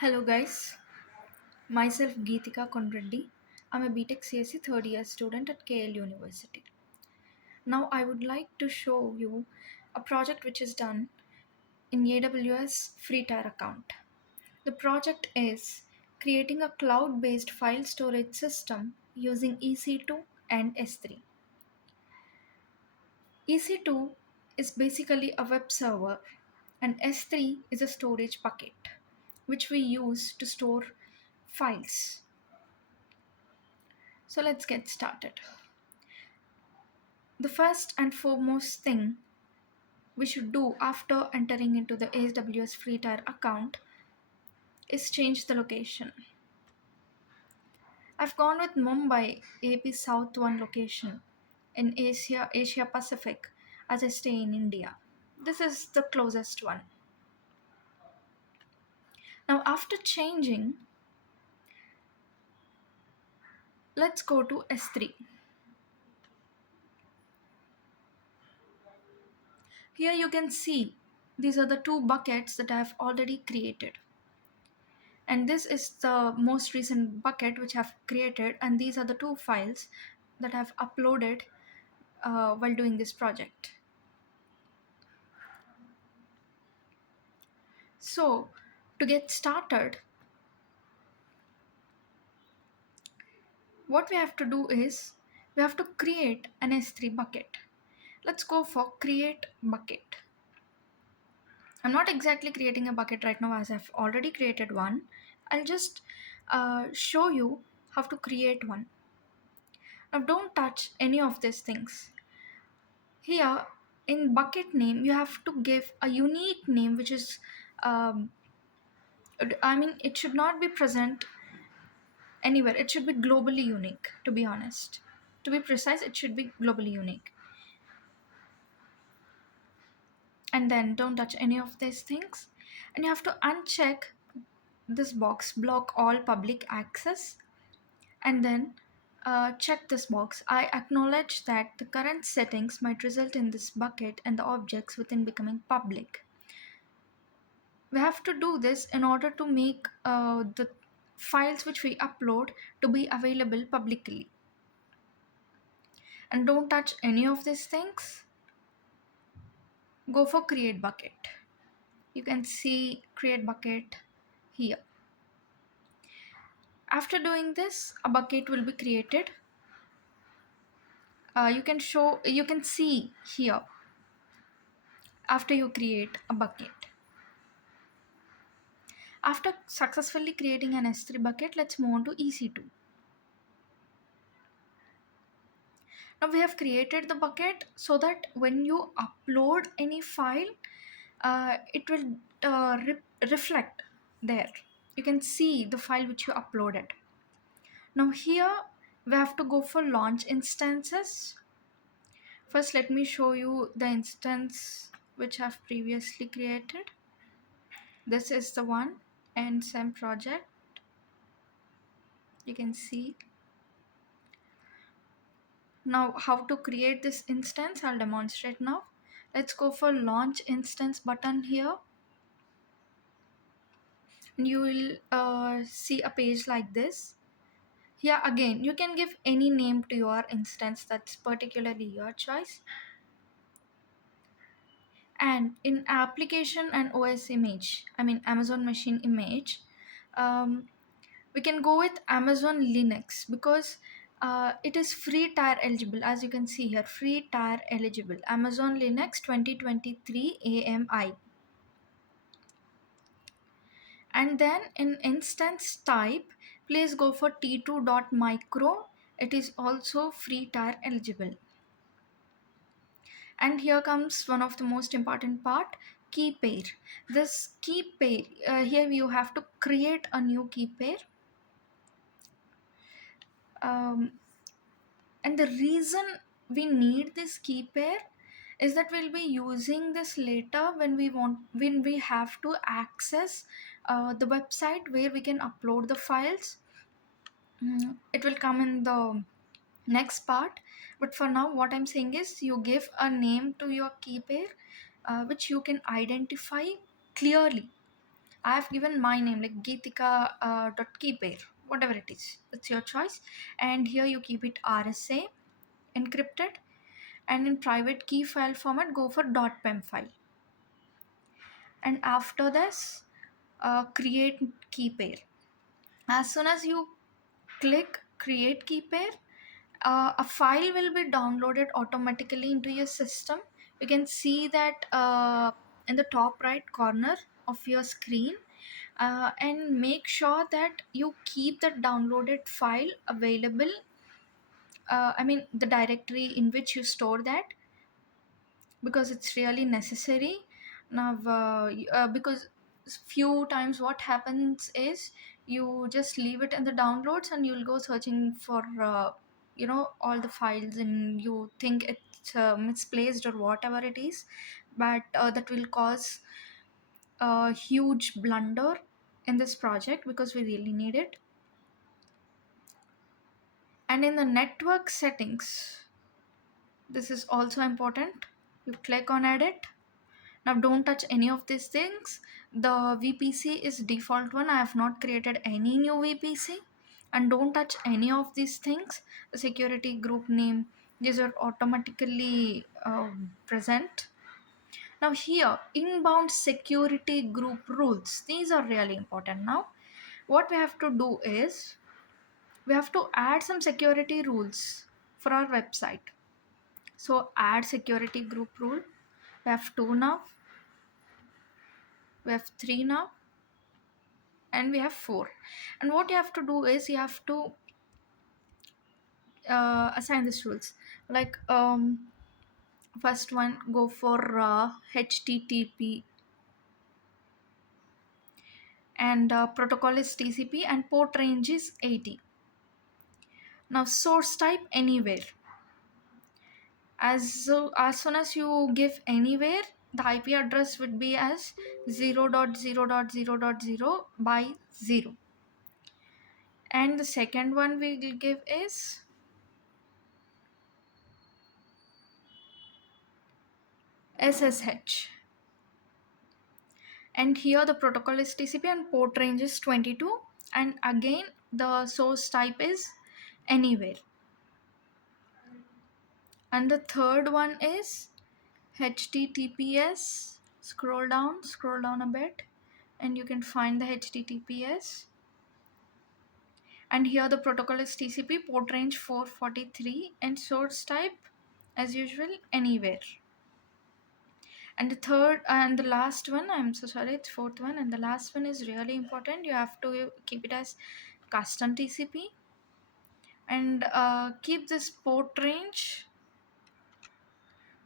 Hello guys, myself Geetika Konreddy. I'm a BTech CSE third year student at KL University. Now I would like to show you a project which is done in AWS free tier account. The project is creating a cloud-based file storage system using EC2 and S3. EC2 is basically a web server and S3 is a storage bucket which we use to store files. So let's get started. The first and foremost thing we should do after entering into the AWS free tier account is change the location. I've gone with Mumbai, AP South 1 location in Asia Pacific as I stay in India. This is the closest one. Now after changing, let's go to S3. Here you can see these are the two buckets that I have already created. And this is the most recent bucket which I've created, and these are the two files that I've uploaded while doing this project. So to get started, what we have to do is we have to create an S3 bucket. Let's go for create bucket. I'm not exactly creating a bucket right now as I've already created one. I'll just show you how to create one. Now don't touch any of these things. Here in bucket name, you have to give a unique name which is, it should not be present anywhere. It should be globally unique, to be honest. To be precise, it should be globally unique. And then don't touch any of these things. And you have to uncheck this box, block all public access. And then check this box. I acknowledge that the current settings might result in this bucket and the objects within becoming public. We have to do this in order to make the files which we upload to be available publicly. And don't touch any of these things. Go for create bucket. You can see create bucket here. After doing this, a bucket will be created. You can see here after you create a bucket. After successfully creating an S3 bucket, let's move on to EC2. Now we have created the bucket so that when you upload any file, it will reflect there. You can see the file which you uploaded. Now here we have to go for launch instances. First, let me show you the instance which I've previously created. This is the one, Ec2 project. You can see. Now how to create this instance, I'll demonstrate now. Let's go for launch instance button here. And you will see a page like this. Here again, you can give any name to your instance that's particularly your choice. And in application and OS image, Amazon machine image, we can go with Amazon Linux because it is free tier eligible. As you can see here, free tier eligible, Amazon Linux 2023 AMI. And then in instance type, please go for t2.micro. It is also free tier eligible. And here comes one of the most important part, key pair. This key pair, here you have to create a new key pair. And the reason we need this key pair is that we'll be using this later when we have to access the website where we can upload the files. It will come in the next part, but for now what I'm saying is you give a name to your key pair which you can identify clearly. I have given my name like Geetika dot keypair, whatever it is, it's your choice. And here you keep it RSA encrypted, and in private key file format go for .pem file. And after this, create key pair. As soon as you click create key pair, a file will be downloaded automatically into your system. You can see that in the top right corner of your screen, and make sure that you keep the downloaded file available, I mean the directory in which you store that, because it's really necessary now. Because few times what happens is you just leave it in the downloads and you'll go searching for all the files, and you think it's misplaced or whatever it is, but that will cause a huge blunder in this project because we really need it. And in the network settings, this is also important. You click on edit. Now don't touch any of these things. The VPC is default one. I have not created any new VPC. And don't touch any of these things. The security group name, these are automatically present. Now here, inbound security group rules. These are really important now. What we have to do is, we have to add some security rules for our website. So add security group rule. We have 2 now. We have 3 now, and we have 4. And what you have to do is you have to assign these rules. Like first one, go for HTTP, and protocol is TCP, and port range is 80. Now source type anywhere. As soon as you give anywhere, the IP address would be as 0.0.0.0 by 0. And the second one we will give is SSH. And here the protocol is TCP and port range is 22, and again the source type is anywhere. And the third one is HTTPS. Scroll down a bit, and you can find the HTTPS. And here the protocol is TCP, port range 443, and source type as usual anywhere. And the third and the last one, I'm so sorry, it's fourth one, and the last one is really important. You have to keep it as custom TCP, and keep this port range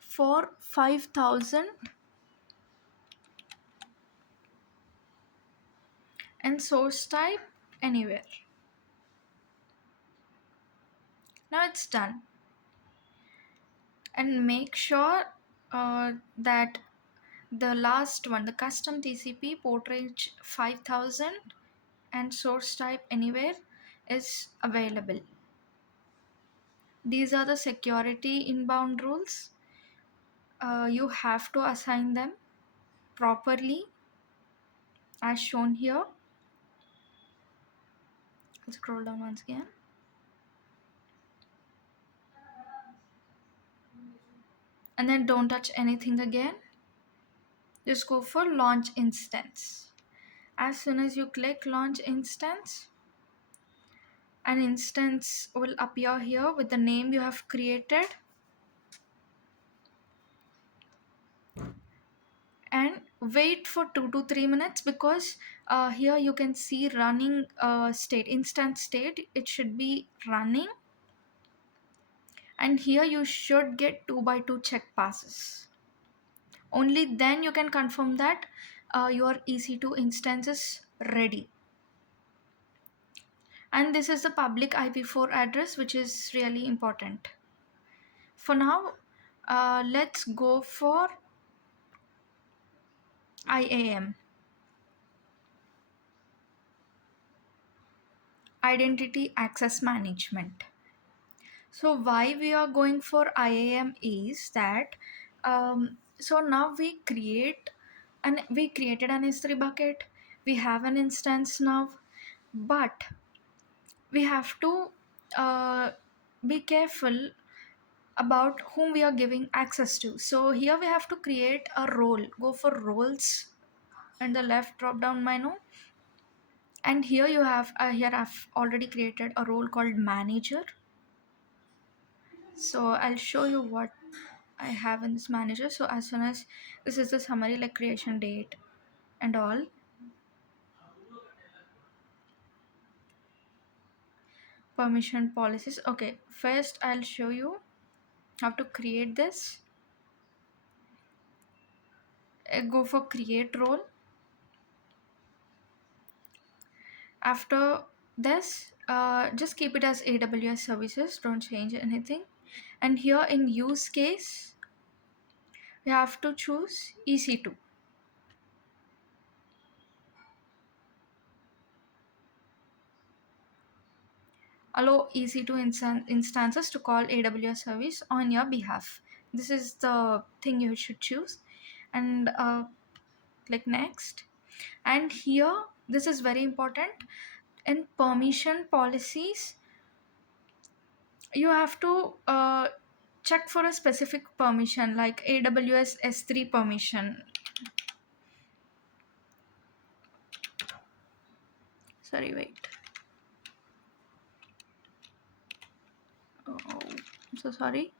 for 5000, and source type anywhere. Now it's done. And make sure that the last one, the custom TCP, port range 5000 and source type anywhere, is available. These are the security inbound rules. You have to assign them properly as shown here. Let's scroll down once again. And then don't touch anything again. Just go for launch instance. As soon as you click launch instance, an instance will appear here with the name you have created. And wait for 2 to 3 minutes, because here you can see running state, instance state, it should be running. And here you should get 2 by 2 check passes. Only then you can confirm that your EC2 instance is ready. And this is the public IP4 address, which is really important. For now, let's go for IAM, Identity Access Management. So why we are going for IAM is that so now we created an S3 bucket, we have an instance now, but we have to uh, be careful about whom we are giving access to. So here we have to create a role. Go for roles and the left drop down menu, and here you have here I've already created a role called manager. So I'll show you what I have in this manager. So as soon as this is the summary, like creation date and all, permission policies. Okay, first I'll show you how to create this. Go for create role. After this, just keep it as AWS services, don't change anything. And here in use case, we have to choose EC2. Allow EC2 instances to call AWS service on your behalf. This is the thing you should choose. And click next. And here, this is very important. In permission policies, you have to check for a specific permission like AWS S3 permission. Sorry, wait. Oh, I'm so sorry.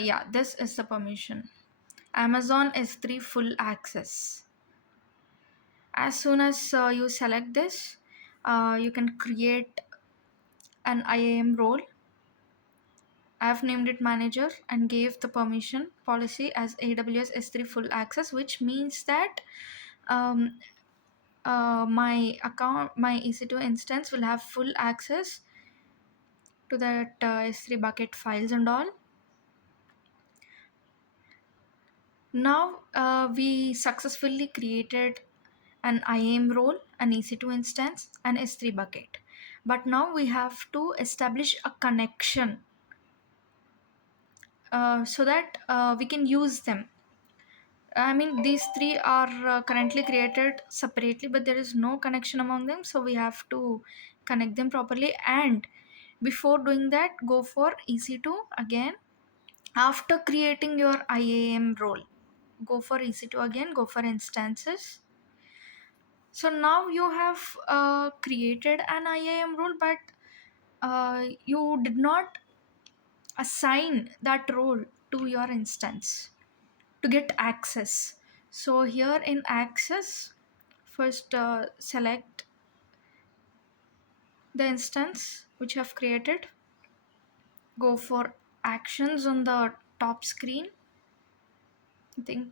Yeah, this is the permission. Amazon S3 full access. As soon as you select this, you can create an IAM role. I have named it manager and gave the permission policy as AWS S3 full access, which means that um, my account, my EC2 instance will have full access to that S3 bucket files and all. Now we successfully created an IAM role, an EC2 instance, an S3 bucket. But now we have to establish a connection so that we can use them. I mean, these three are currently created separately, but there is no connection among them. So we have to connect them properly. And before doing that, go for EC2 again. After creating your IAM role, go for EC2 again, go for instances. So now you have created an IAM role, but you did not assign that role to your instance to get access. So here in access, first select the instance which you have created. Go for actions on the top screen. I think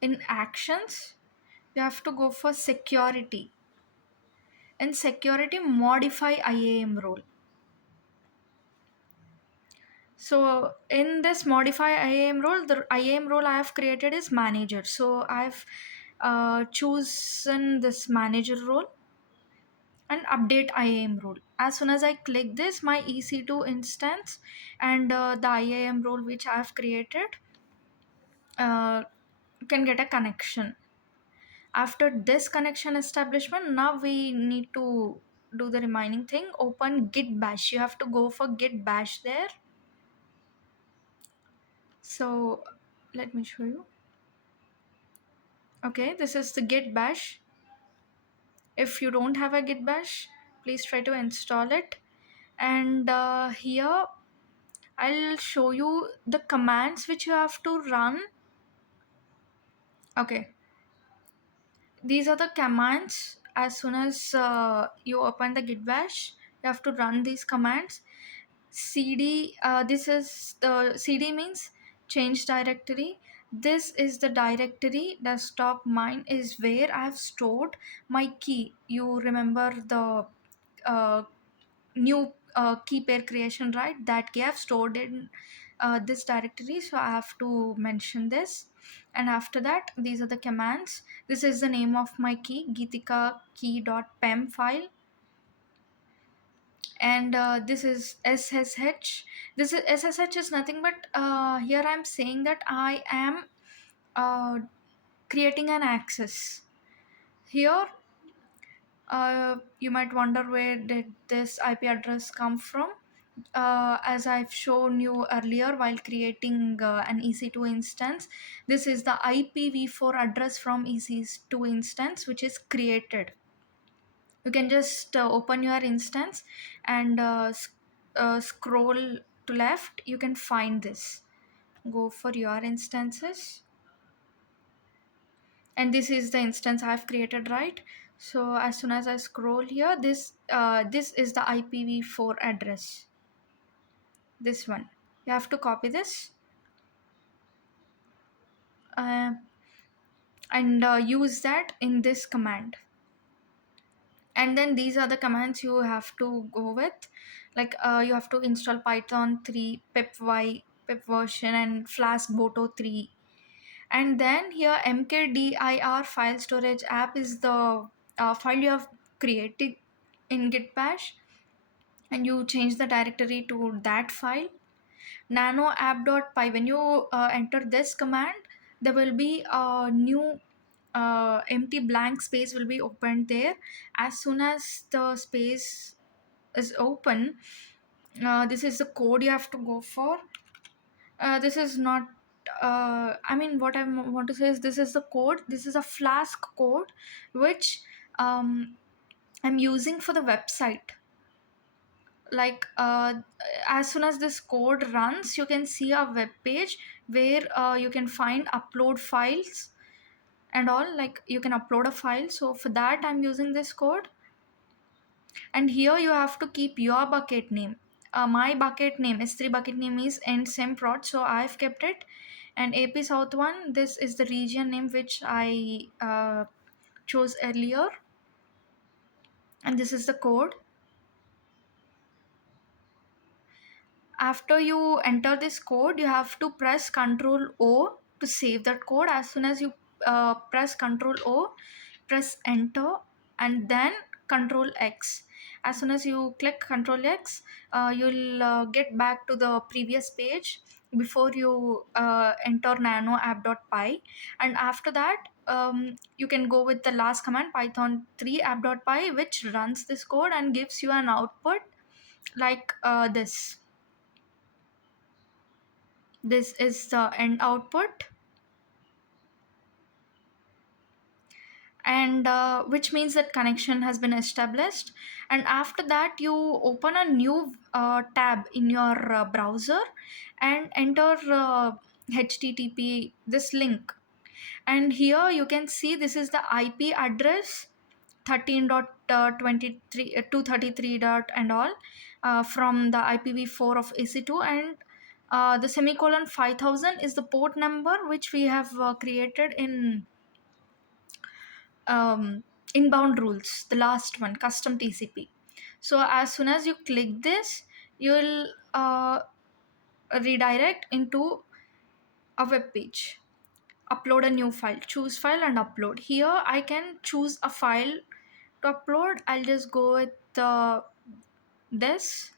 in actions, you have to go for security. In security, modify IAM role. So in this modify IAM role, the IAM role I have created is manager. So I've chosen this manager role and update IAM role. As soon as I click this, my EC2 instance and the IAM role which I have created uh, can get a connection. After this connection establishment, now we need to do the remaining thing. Open git bash. You have to go for git bash there. So let me show you. Okay, this is the git bash. If you don't have a git bash, please try to install it. And here I'll show you the commands which you have to run. Okay, these are the commands. As soon as you open the git bash, you have to run these commands. Cd, this is the cd means change directory. This is the directory desktop. Mine is where I have stored my key. You remember the uh, new key pair creation, right? That key I have stored in this directory, so I have to mention this. And after that, these are the commands. This is the name of my key, Geetika key.pem file. And this is SSH. This is SSH is nothing but here I'm saying that I am uh, creating an access. Here you might wonder where did this IP address come from. As I've shown you earlier while creating an EC2 instance, this is the IPv4 address from EC2 instance which is created. You can just open your instance and scroll to left. You can find this. Go for your instances, and this is the instance I've created, right? So as soon as I scroll here, this is the IPv4 address. This one. You have to copy this uh, and use that in this command. And then these are the commands you have to go with, like you have to install python 3 pipy pip version and flask boto 3. And then here mkdir file storage app is the file you have created in git bash, and you change the directory to that file. Nano app.py, when you enter this command, there will be a new empty blank space will be opened there. As soon as the space is open, this is the code you have to go for. This is not I mean, what I want to say is this is the code. This is a Flask code which I'm using for the website. Like as soon as this code runs, you can see a web page where you can find upload files and all. Like you can upload a file, so for that I'm using this code. And here you have to keep your bucket name. My bucket name, S3 bucket name is nsemprod, so I've kept it. And AP South 1, this is the region name which I chose earlier. And this is the code. After you enter this code, you have to press Ctrl O to save that code. As soon as you press Ctrl O, press enter, and then Ctrl X. As soon as you click Ctrl X, you'll get back to the previous page before you enter nano app.py. And after that, you can go with the last command, python 3 app.py, which runs this code and gives you an output like this. This is the end output, and which means that connection has been established. And after that, you open a new tab in your browser and enter http this link. And here you can see this is the IP address 13.23 233 dot and all from the IPv4 of EC2. And the semicolon 5000 is the port number which we have created in inbound rules, the last one, custom TCP. So as soon as you click this, you will redirect into a web page. Upload a new file, choose file and upload. Here I can choose a file to upload. I'll just go with this,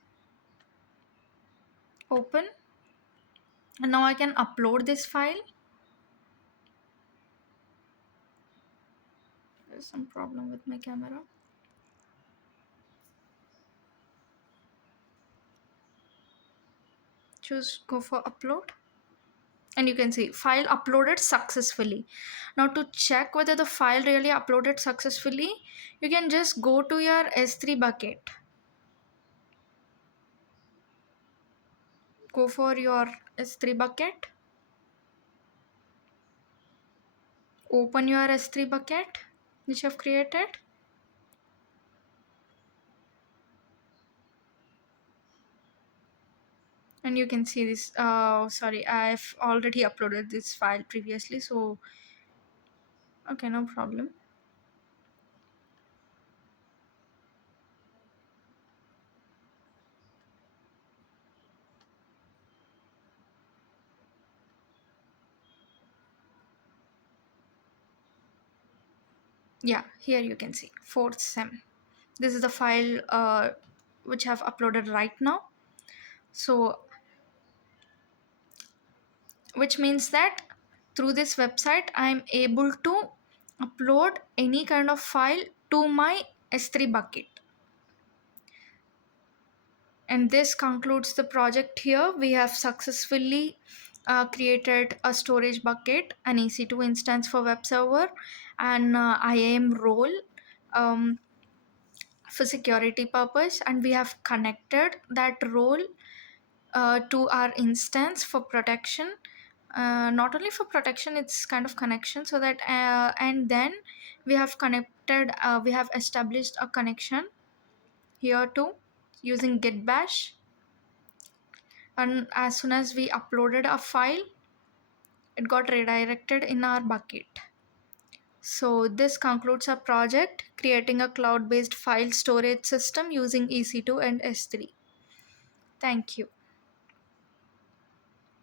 open, and now I can upload this file. There's some problem with my camera. Choose go for upload, and you can see file uploaded successfully. Now to check whether the file really uploaded successfully, you can just go to your S3 bucket, go for your S3 bucket, open your S3 bucket which you have created, and you can see this. Sorry, I've already uploaded this file previously, so okay, no problem. Yeah, here you can see fourth sem. This is the file which I've uploaded right now. So which means that through this website I'm able to upload any kind of file to my S3 bucket. And this concludes the project. Here we have successfully created a storage bucket, an EC2 instance for web server, and IAM role um, for security purpose, and we have connected that role to our instance for protection. Not only for protection, it's kind of connection, so that and then we have connected, we have established a connection here too using git bash. And as soon as we uploaded a file, it got redirected in our bucket. So this concludes our project, creating a cloud based file storage system using EC2 and S3. Thank you.